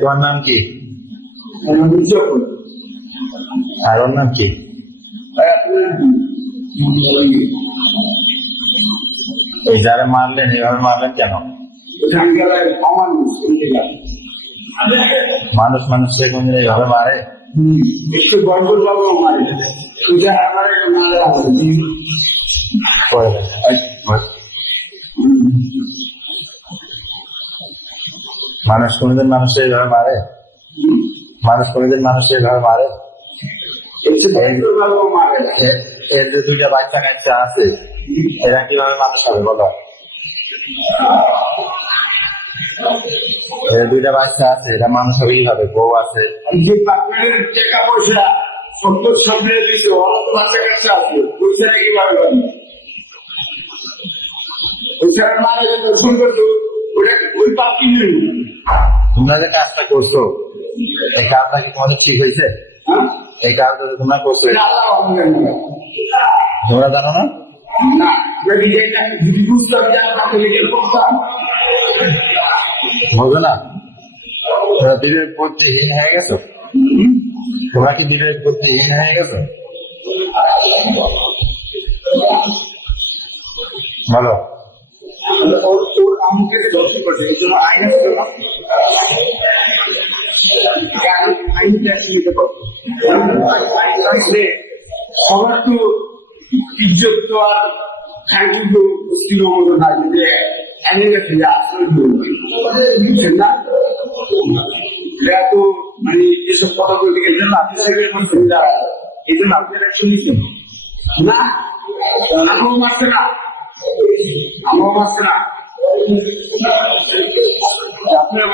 তোমার নাম কি? আর ওর নাম কি? এই যারা মারলেন এভাবে মারলেন কেন? মানুষ মানুষকে কোনদিন এইভাবে মারে? একটু গল্প গল্প মারি সুজা আমার মারা আছে পরে দেখ। এই, বস। মানুষ কোনদিন এইভাবে মারে? মানুষ কোনদিন মারে? এর যে দুইটা বাচ্চা কাচ্চা আছে, এরা কীভাবে মানুষ হবে বলো? দুইটা বাচ্চা আছে, এরা মানুষ হবে কীভাবে? বউ আছে। টাকা পয়সা সত্তর সামনে দিছে অনেক বাচ্চা কাচ্চা আছে, পয়সা কীভাবে পয়সা ওই পাপ তোমরা যে কাজটা করছ, এই কাজটা কি তোমাদের ঠিক হয়েছে? হ্যাঁ এই কাজটা তোমরা করছ তোমরা জানো না? বোঝো না? তোমরা বিবেক বুদ্ধিহীন হয়ে গেছো? তোমরা কি বিবেক বুদ্ধিহীন হয়ে গেছো? বলো। ওর ওর আমাকে দর্শন করছে এই জন্য আইন ছিল না আইন আইন ট্যাক্স নিতে আইন সবার তো ইজ্জত তো আর খাইটুক ছিল মানে এসব কথা বলতে গেলে আপনি সেভেন করছেন যারা এই জন্য আপনি অ্যাকশন না? না। আমারও মারছে না। আপনারা